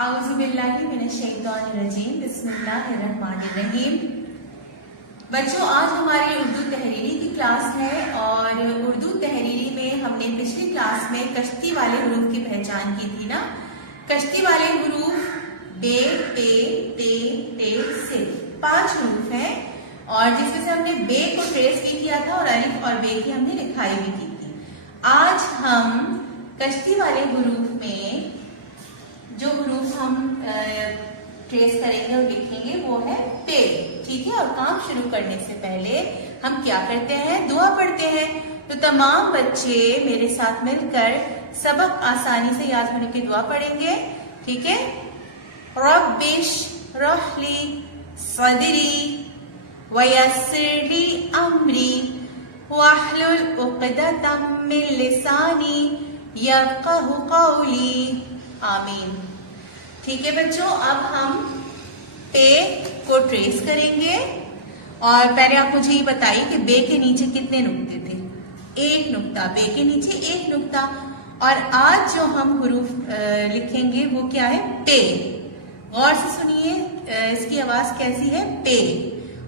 आउज़ुबिल्लाहि मिनश्शैतानिर्रजीम बिस्मिल्लाहिर्रहमानिर्रहीम। बच्चों, आज हमारी उर्दू तहरीरी की क्लास है और उर्दू तहरीरी में हमने पिछली क्लास में कश्ती वाले हरूफ की पहचान की थी ना। कश्ती वाले हरूफ बे, पे, ते, से 5 हरूफ हैं और जिसमें से हमने बे को ट्रेस भी किया था और अलिफ और बे की हमने लिखाई भी की थी। आज हम कश्ती वाले हरूफ में जो हरूफ हम ट्रेस करेंगे और लिखेंगे वो है पे, ठीक है। और काम शुरू करने से पहले हम क्या करते हैं, दुआ पढ़ते हैं। तो तमाम बच्चे मेरे साथ मिलकर सबक आसानी से याद होने की दुआ पढ़ेंगे, ठीक है। रब्बिश रहली सदरी वयस्सिरली अमरी वहलुल उक़दतम मिन लिसानी यफ़क़हू क़ौली, आमीन। ठीक है बच्चों, अब हम पे को ट्रेस करेंगे और पहले आप मुझे ये बताइए कि बे के नीचे कितने नुक्ते थे। 1 नुक्ता, बे के नीचे 1 नुक्ता। और आज जो हम हरूफ लिखेंगे वो क्या है, पे। गौर से सुनिए, इसकी आवाज कैसी है, पे।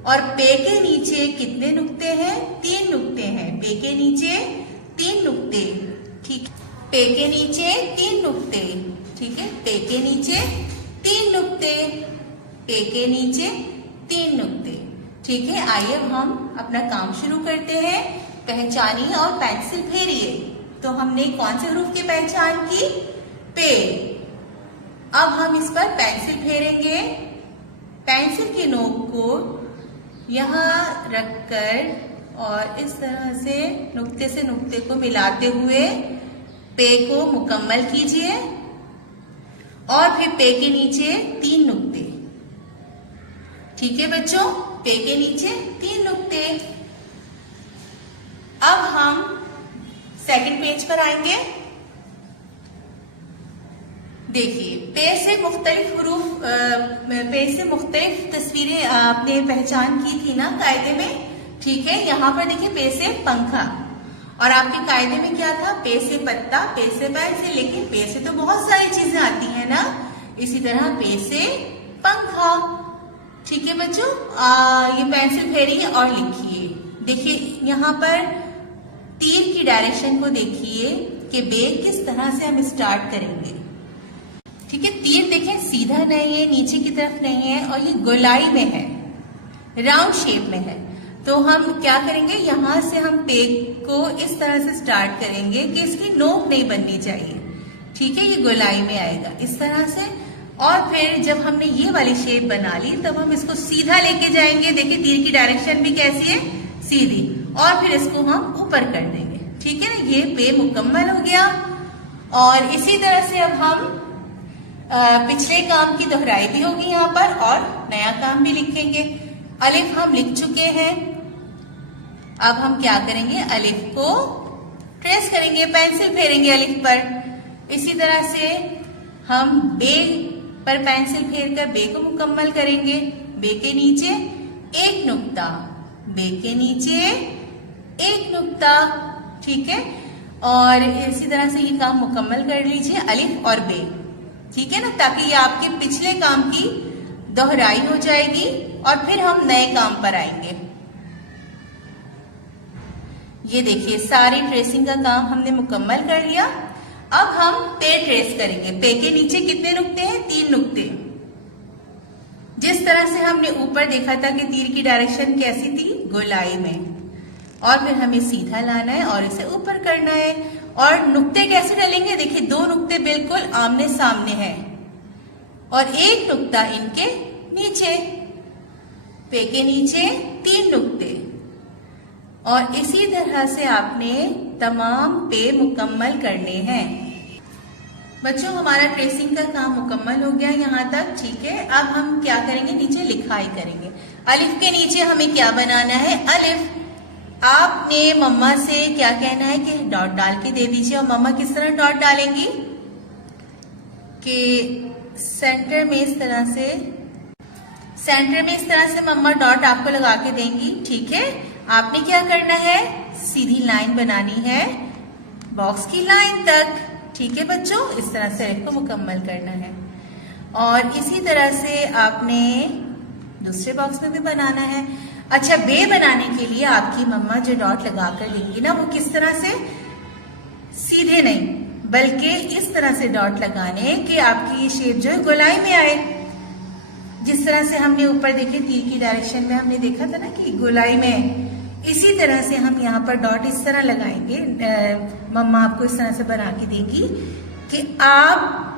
और पे के नीचे कितने नुक्ते हैं, 3 नुक्ते हैं। पे के नीचे 3 नुक्ते, ठीक। पे के नीचे 3 नुक्ते, ठीक है। पे के नीचे 3 नुक्ते, पे के नीचे 3 नुक्ते, ठीक है। आइए हम अपना काम शुरू करते हैं। पहचानिए और पेंसिल फेरिए। तो हमने कौन से हरूफ की पहचान की, पे। अब हम इस पर पेंसिल फेरेंगे। पेंसिल की नोक को यहाँ रखकर और इस तरह से नुक्ते से नुक्ते को मिलाते हुए पे को मुकम्मल कीजिए और फिर पे के नीचे 3 नुक्ते, ठीक है बच्चों। पे के नीचे 3 नुक्ते। अब हम सेकंड पेज पर आएंगे। देखिए, पे से मुख्तलिफ हरूफ, पे से मुख्तलिफ तस्वीरें आपने पहचान की थी ना कायदे में, ठीक है। यहाँ पर देखिए, पे से पंखा, और आपके कायदे में क्या था, पे से पत्ता, पे से पेंसिल। लेकिन पे से तो बहुत सारी चीजें आती हैं ना, इसी तरह पे से पंखा, ठीक है बच्चों। ये पेंसिल फेरिए और लिखिए। देखिए यहाँ पर तीर की डायरेक्शन को देखिए कि बे किस तरह से हम स्टार्ट करेंगे, ठीक है। तीर देखें, सीधा नहीं है, नीचे की तरफ नहीं है और ये गोलाई में है, राउंड शेप में है। तो हम क्या करेंगे, यहां से हम पे को इस तरह से स्टार्ट करेंगे कि इसकी नोक नहीं बननी चाहिए, ठीक है। ये गोलाई में आएगा इस तरह से। और फिर जब हमने ये वाली शेप बना ली तब हम इसको सीधा लेके जाएंगे। देखिए तीर की डायरेक्शन भी कैसी है, सीधी। और फिर इसको हम ऊपर कर देंगे, ठीक है ना। ये पे मुकम्मल हो गया। और इसी तरह से अब हम पिछले काम की दोहराई भी होगी यहाँ पर और नया काम भी लिखेंगे। अलिफ हम लिख चुके हैं। अब हम क्या करेंगे, अलिफ को ट्रेस करेंगे, पेंसिल फेरेंगे अलिफ पर। इसी तरह से हम बे पर पेंसिल फेर कर बे को मुकम्मल करेंगे। बे के नीचे 1 नुक्ता, बे के नीचे 1 नुक्ता, ठीक है। और इसी तरह से ये काम मुकम्मल कर लीजिए, अलिफ और बे, ठीक है ना, ताकि ये आपके पिछले काम की दोहराई हो जाएगी और फिर हम नए काम पर आएंगे। ये देखिए, सारी ट्रेसिंग का काम हमने मुकम्मल कर लिया। अब हम पे ट्रेस करेंगे। पे के नीचे कितने नुक्ते हैं, 3 नुक्ते। जिस तरह से हमने ऊपर देखा था कि तीर की डायरेक्शन कैसी थी, गोलाई में। और फिर हमें सीधा लाना है और इसे ऊपर करना है। और नुक्ते कैसे डलेंगे, देखिए 2 नुक्ते बिल्कुल आमने सामने हैं और 1 नुक्ता इनके नीचे। पे के नीचे 3 नुक्ते और इसी तरह से आपने तमाम पे मुकम्मल करने हैं। बच्चों, हमारा ट्रेसिंग का काम मुकम्मल हो गया यहाँ तक, ठीक है। अब हम क्या करेंगे, नीचे लिखाई करेंगे। अलिफ के नीचे हमें क्या बनाना है, अलिफ। आपने मम्मा से क्या कहना है कि डॉट डाल के दे दीजिए। और मम्मा किस तरह डॉट डालेंगी कि सेंटर में इस तरह से मम्मा डॉट आपको लगा के देंगी, ठीक है। आपने क्या करना है, सीधी लाइन बनानी है बॉक्स की लाइन तक, ठीक है बच्चों। इस तरह से को मुकम्मल करना है। और इसी तरह से आपने दूसरे बॉक्स में भी बनाना है। अच्छा, बे बनाने के लिए आपकी मम्मा जो डॉट लगा कर देंगी ना, वो किस तरह से, सीधे नहीं बल्कि इस तरह से डॉट लगाने कि आपकी ये शेप जो है गोलाई में आए। जिस तरह से हमने ऊपर देखे तीर की डायरेक्शन में हमने देखा था ना कि गोलाई में, इसी तरह से हम यहाँ पर डॉट इस तरह लगाएंगे। मम्मा आपको इस तरह से बना के देगी कि आप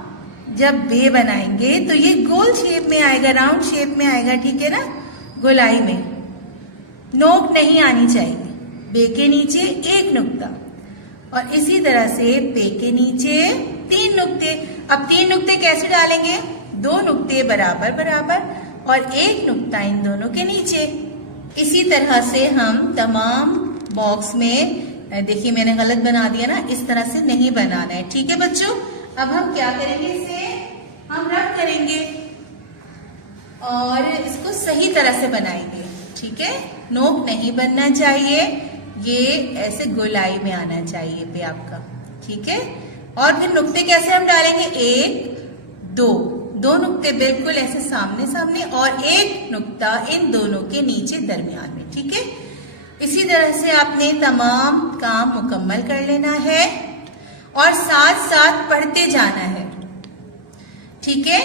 जब बे बनाएंगे तो ये गोल शेप में आएगा, राउंड शेप में आएगा, ठीक है ना, गोलाई में। नोक नहीं आनी चाहिए। बे के नीचे एक नुक्ता और इसी तरह से पे के नीचे 3 नुक्ते। अब 3 नुक्ते कैसे डालेंगे, 2 नुक्ते बराबर बराबर और 1 नुक्ता इन दोनों के नीचे। इसी तरह से हम तमाम बॉक्स में, देखिए मैंने गलत बना दिया ना, इस तरह से नहीं बनाना है, ठीक है बच्चों। अब हम क्या करेंगे, इसे हम रब करेंगे और इसको सही तरह से बनाएंगे, ठीक है। नोक नहीं बनना चाहिए, ये ऐसे गोलाई में आना चाहिए पे आपका, ठीक है। और फिर नुक्ते कैसे हम डालेंगे, 1 2 नुक्ते बिल्कुल ऐसे सामने सामने और 1 नुक्ता इन दोनों के नीचे दरमियान में, ठीक है। इसी तरह से आपने तमाम काम मुकम्मल कर लेना है और साथ साथ पढ़ते जाना है, ठीक है।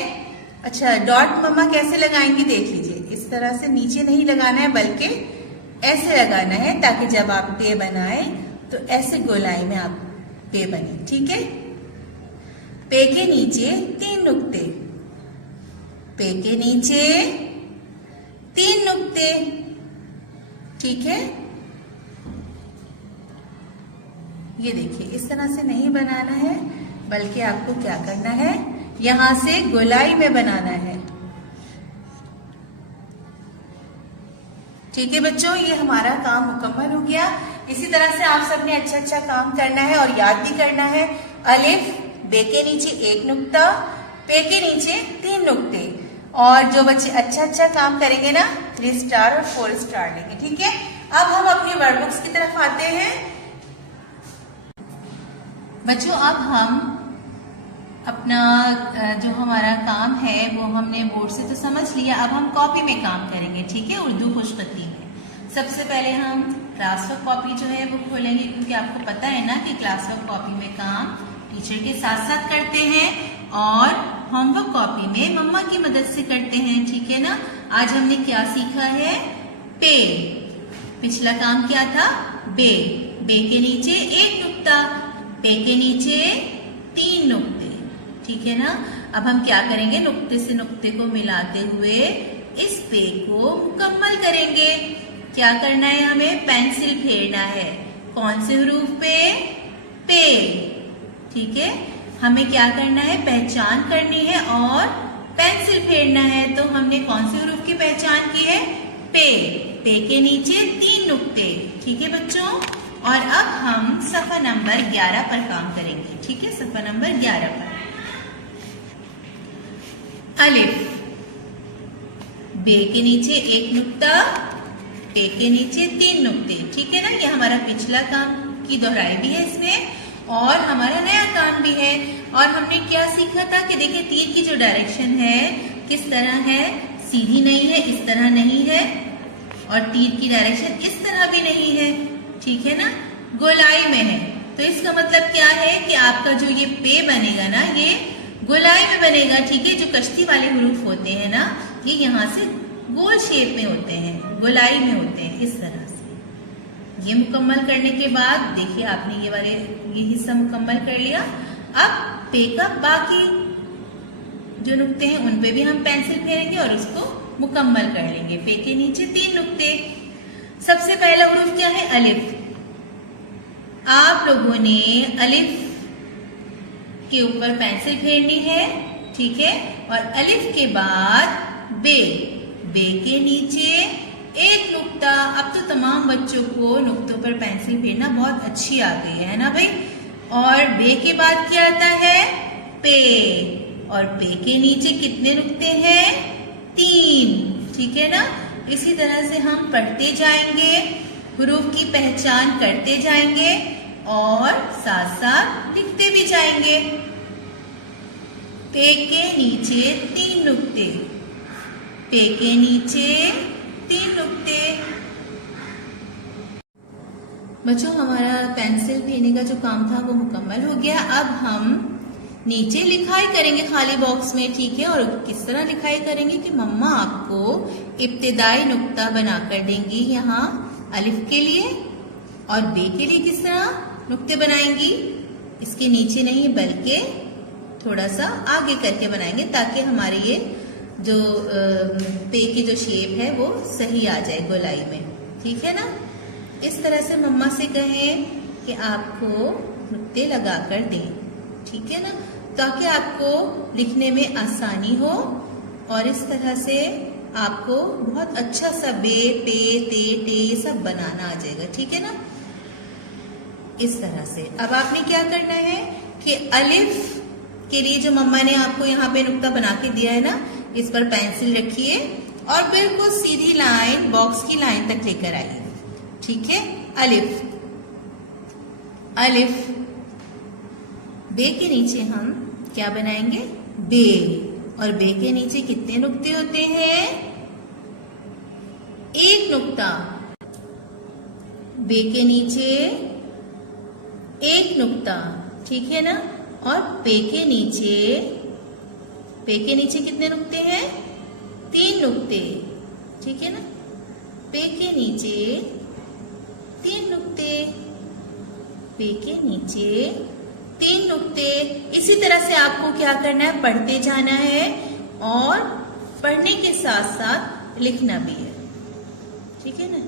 अच्छा, डॉट मम्मा कैसे लगाएंगी देख लीजिए। इस तरह से नीचे नहीं लगाना है बल्कि ऐसे लगाना है ताकि जब आप पे बनाए तो ऐसे गोलाई में आप पे बने, ठीक है। पे के नीचे 3 नुक्ते, पे के नीचे 3 नुक्ते, ठीक है। ये देखिए इस तरह से नहीं बनाना है बल्कि आपको क्या करना है, यहां से गोलाई में बनाना है, ठीक है बच्चों। ये हमारा काम मुकम्मल हो गया। इसी तरह से आप सबने अच्छा अच्छा काम करना है और याद भी करना है। अलिफ, बे के नीचे 1 नुक्ता, पे के नीचे 3 नुक्ते। और जो बच्चे अच्छा अच्छा काम करेंगे ना 3 स्टार और 4 स्टार लेंगे, ठीक है। अब हम अपनी वर्कबुक्स की तरफ आते हैं बच्चों। अब हम अपना जो हमारा काम है वो हमने बोर्ड से तो समझ लिया, अब हम कॉपी में काम करेंगे, ठीक है, उर्दू खुशखती में। सबसे पहले हम क्लासवर्क कॉपी जो है वो खोलेंगे, क्योंकि आपको पता है ना कि क्लासवर्क कॉपी में काम टीचर के साथ साथ करते हैं और होमवर्क कॉपी में मम्मा की मदद से करते हैं, ठीक है ना। आज हमने क्या सीखा है, पे। पिछला काम क्या था, बे। बे के नीचे 1 नुक्ता, पे के नीचे 3 नुक्ते, ठीक है ना। अब हम क्या करेंगे, नुक्ते से नुक्ते को मिलाते हुए इस पे को मुकम्मल करेंगे। क्या करना है, हमें पेंसिल फेरना है। कौन से हरूफ पे, पे, ठीक है। हमें क्या करना है, पहचान करनी है और पेंसिल फेरना है। तो हमने कौन से हरूफ की पहचान की है, पे। पे के नीचे 3 नुक्ते, ठीक है बच्चों। और अब हम सफा नंबर 11 पर काम करेंगे, ठीक है। सफा नंबर 11 पर अलिफ, बे के नीचे 1 नुक्ता, पे के नीचे 3 नुक्ते, ठीक है ना। ये हमारा पिछला काम की दोहराई भी है इसमें और हमारा नया काम भी है। और हमने क्या सीखा था कि देखिए तीर की जो डायरेक्शन है किस तरह है, सीधी नहीं है, इस तरह नहीं है, और तीर की डायरेक्शन इस तरह भी नहीं है, ठीक है ना, गोलाई में है। तो इसका मतलब क्या है कि आपका जो ये पे बनेगा ना, ये गोलाई में बनेगा, ठीक है। जो कश्ती वाले हरूफ होते हैं ना, ये यहाँ से गोल शेप में होते हैं, गोलाई में होते हैं, इस तरह से। ये मुकम्मल करने के बाद देखिए आपने ये हिस्सा मुकम्मल कर लिया। अब पे का बाकी जो नुक्ते हैं उन पे भी हम पेंसिल फेरेंगे और उसको मुकम्मल कर लेंगे। पे के नीचे 3 नुक्ते। सबसे पहला हरूफ क्या है, अलिफ। आप लोगों ने अलिफ के ऊपर पेंसिल फेरनी है, ठीक है। और अलिफ के बाद बे, बे के नीचे 1 नुक्ता। अब तो तमाम बच्चों को नुक्तों पर पेंसिल फेरना बहुत अच्छी आ गई है ना भाई। और बे के बाद क्या आता है, पे। और पे के नीचे कितने नुक्ते हैं, 3, ठीक है ना। इसी तरह से हम पढ़ते जाएंगे, हरूफ की पहचान करते जाएंगे और साथ साथ लिखते भी जाएंगे। पे के नीचे 3 नुक्ते, पे के नीचे 3 नुक्ते। बच्चों हमारा पेंसिल फेरने का जो काम था वो मुकम्मल हो गया। अब हम नीचे लिखाई करेंगे खाली बॉक्स में, ठीक है। और किस तरह लिखाई करेंगे कि मम्मा आपको इब्तिदाई नुक्ता बनाकर देंगी यहाँ अलिफ के लिए, और बे के लिए किस तरह नुक्ते बनाएंगी, इसके नीचे नहीं बल्कि थोड़ा सा आगे करके बनाएंगे ताकि हमारे ये जो पे की जो शेप है वो सही आ जाए गोलाई में, ठीक है ना। इस तरह से मम्मा से कहें कि आपको नुक्ते लगाकर दें, ठीक है ना, ताकि आपको लिखने में आसानी हो और इस तरह से आपको बहुत अच्छा सा बे पे ते टे सब बनाना आ जाएगा, ठीक है ना। इस तरह से अब आपने क्या करना है कि अलिफ के लिए जो मम्मा ने आपको यहाँ पे नुक्ता बना के दिया है ना, इस पर पेंसिल रखिए और बिल्कुल सीधी लाइन बॉक्स की लाइन तक लेकर आइए, ठीक है। अलिफ, अलिफ, बे के नीचे हम क्या बनाएंगे, बे, और बे के नीचे कितने नुक्ते होते हैं, 1 नुक्ता। बे के नीचे 1 नुक्ता, ठीक है ना। और पे के नीचे कितने नुक्ते हैं, 3 नुक्ते, ठीक है ना। पे के नीचे 3 नुक्ते, पे के नीचे 3 नुक्ते। इसी तरह से आपको क्या करना है, पढ़ते जाना है और पढ़ने के साथ साथ लिखना भी है, ठीक है ना।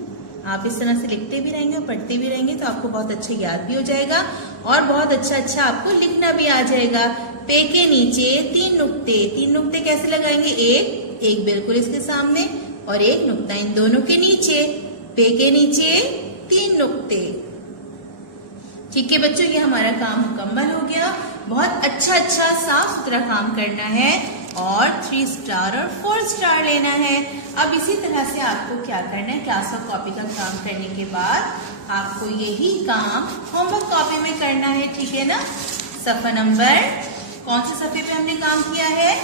आप इस तरह से लिखते भी रहेंगे और पढ़ते भी रहेंगे तो आपको बहुत अच्छा याद भी हो जाएगा और बहुत अच्छा आपको लिखना भी आ जाएगा। पे के नीचे 3 नुक्ते, 3 नुक्ते कैसे लगाएंगे, एक बिल्कुल इसके सामने और 1 नुक्ता इन दोनों के नीचे। पे के नीचे 3 नुक्ते, ठीक है बच्चों, ये हमारा काम मुकम्मल हो गया। बहुत अच्छा साफ सुथरा काम करना है और 3 स्टार और 4 स्टार लेना है। अब इसी तरह से आपको क्या करना है, क्लास वर्क कॉपी का काम करने के बाद आपको यही काम होमवर्क कॉपी में करना है, ठीक है ना। सफा नंबर, कौन से सफे पे हमने काम किया है,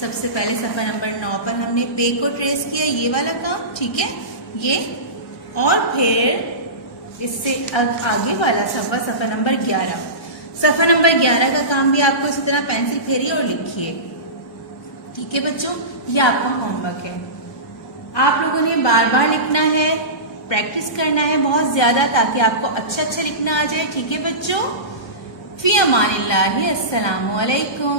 सबसे पहले सफा नंबर 9 पर हमने पे को ट्रेस किया, ये वाला काम, ठीक है ये। और फिर इससे आगे वाला सफा नंबर 11, सफा नंबर 11 का काम भी आपको इसी तरह पेंसिल फेरिए और लिखिए, ठीक है बच्चों। ये आपका होमवर्क है, आप लोगों ने बार लिखना है, प्रैक्टिस करना है बहुत ज्यादा ताकि आपको अच्छा लिखना आ जाए, ठीक है बच्चों। फी अमानिल्लाह, अस्सलामु अलैकुम।